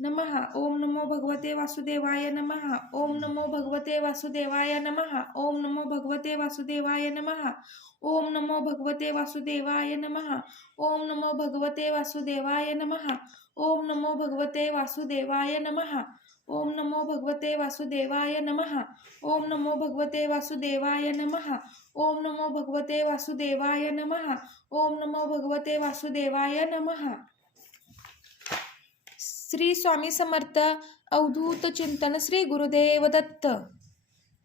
नमः. ओम नमो भगवते वासुदेवाय नमः. ओम नमो भगवते वासुदेवाय नमः. ओम नमो भगवते वासुदेवाय नमः. ओम नमो भगवते वासुदेवाय नमः. ओम नमो भगवते वासुदेवाय नमः. ओम नमो भगवते वासुदेवाय नमः. ओम नमो भगवते वासुदेवाय नमः. ओम नमो भगवते वासुदेवाय नमः. ओम नमो भगवते वासुदेवाय नमः. ओम नमो भगवते वासुदेवाय नमः. श्री स्वामी समर्थ. अवधूत चिंतन. श्री गुरुदेव दत्त.